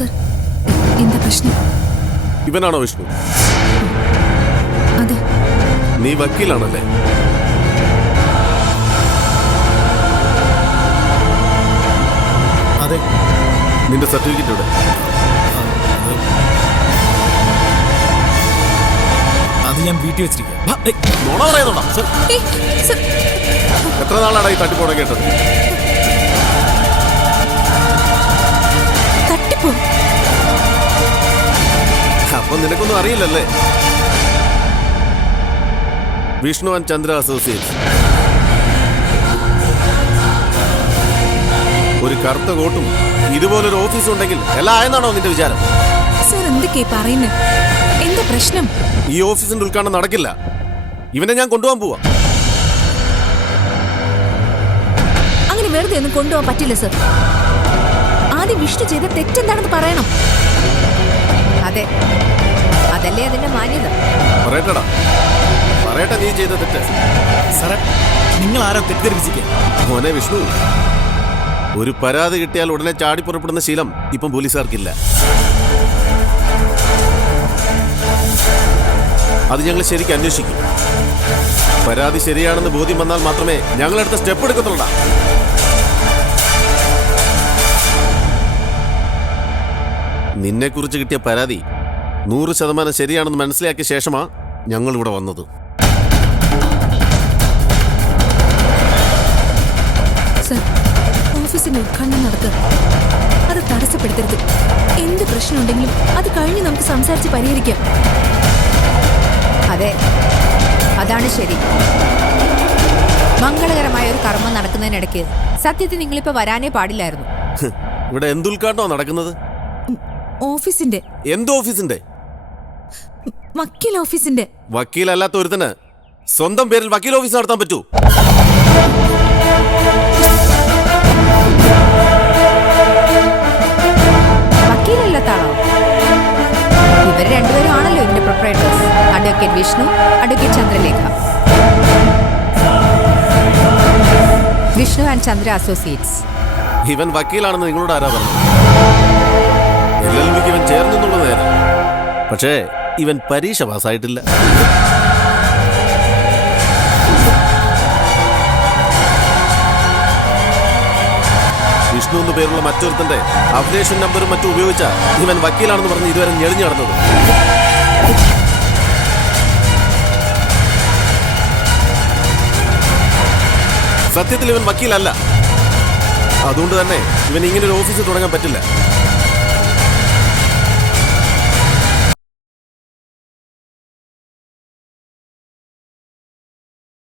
Sir, എന്താ പ്രശ്നം? ഇവനാണോ വിഷ്ണു? അതെ. നീ വക്കീലാണല്ലേ? അതെ. നിന്റെ സർട്ടിഫിക്കറ്റ് ഇവിടെ. അത് ഞാൻ വീട്ടിൽ വെച്ചിരിക്കാം. എത്ര നാളാണ് ഈ തട്ടിപ്പോടെ കേട്ടത്? തട്ടിപ്പോ? അപ്പൊ നിനക്കൊന്നും അറിയില്ലല്ലേ? Vishnu and Chandra associates. ഒരു കറുത്ത കോട്ടും ഇതുപോലൊരു ഓഫീസും ഉണ്ടെങ്കിൽ എല്ലാം ആയെന്നാണോ നിന്റെ വിചാരം? സർ, എന്തൊക്കെയാ പറയുന്നത്? എന്താ പ്രശ്നം? ഈ ഓഫീസിന്റെ ഉദ്ഘാടനം നടക്കില്ല. ഇവനെ ഞാൻ കൊണ്ടുപോകാൻ പോവാ. അങ്ങനെ വെറുതെ ഒന്നും കൊണ്ടുപോകാൻ പറ്റില്ല സർ. ആദ്യം വിഷ്ണു ചെയ്ത തെറ്റെന്താണെന്ന് പറയണം. അതെ, അതല്ലേ അതിന്റെ മാന്യത. പറയട്ടടാ, പറയട്ടെ നീ ചെയ്ത തെറ്റ്. സാറേ, നിങ്ങൾ ആരോ തെറ്റിദ്ധരിപ്പിച്ചിരിക്കുക. മോനെ വിഷ്ണു, ഒരു പരാതി കിട്ടിയാൽ ഉടനെ ചാടി പുറപ്പെടുന്ന ശീലം ഇപ്പം പോലീസുകാർക്കില്ല. അത് ഞങ്ങൾ ശരിക്കും അന്വേഷിക്കും. പരാതി ശരിയാണെന്ന് ബോധ്യം വന്നാൽ മാത്രമേ ഞങ്ങളടുത്ത സ്റ്റെപ്പ് എടുക്കത്തുള്ളൂ. നിന്നെക്കുറിച്ച് കിട്ടിയ പരാതി 100% ശരിയാണെന്ന് മനസ്സിലാക്കിയ ശേഷമാ ഞങ്ങൾ ഇവിടെ വന്നത്. സർ, ഓഫീസിന്റെ ഉദ്ഘാടനം നടക്കുക. അത് തടസ്സപ്പെടുത്തരുത്. എന്ത് പ്രശ്നമുണ്ടെങ്കിലും അത് കഴിഞ്ഞ് നമുക്ക് സംസാരിച്ച് പരിഹരിക്കാം. അതെ, അതാണ് ശരി. മംഗളകരമായ ഒരു കർമ്മം നടക്കുന്നതിനിടയ്ക്ക് സത്യത്തിൽ നിങ്ങളിപ്പോ വരാനേ പാടില്ലായിരുന്നു. ഇവിടെ എന്തുദ്ഘാടനമാണ് നടക്കുന്നത്? ഓഫീസിന്റെ. എന്ത് ഓഫീസിന്റെ? വക്കീൽ ഓഫീസിന്റെ. വക്കീലല്ലാത്ത ഒരുത്തന് സ്വന്തം പേരിൽ വക്കീൽ ഓഫീസ് നടത്താൻ പറ്റൂ? വക്കീലല്ലാത്ത ആളോ? ഇവർ രണ്ടുപേരും ആണല്ലോ ഇതിന്റെ proprietors. Advocate Vishnu, advocate Chandralekha. Vishnu and Chandra associates. ഇവൻ വക്കീലാണെന്ന് നിങ്ങളോട് ആരാ പറഞ്ഞു? LLBക്ക് ഇവൻ ചേർന്നെന്നുള്ള നേരം. പക്ഷേ ഇവൻ പരീക്ഷ പാസ്സായിട്ടില്ല. വിഷ്ണു എന്ന് പേരുള്ള മറ്റൊരുത്തന്റെ അപ്ഡേഷൻ നമ്പറും മറ്റും ഉപയോഗിച്ച ഇവൻ വക്കീലാണെന്ന് പറഞ്ഞ് ഇതുവരെ ഞെളിഞ്ഞു നടന്നത്. സത്യത്തിൽ ഇവൻ വക്കീലല്ല. അതുകൊണ്ട് തന്നെ ഇവൻ ഇങ്ങനെ ഒരു ഓഫീസ് തുടങ്ങാൻ പറ്റില്ല.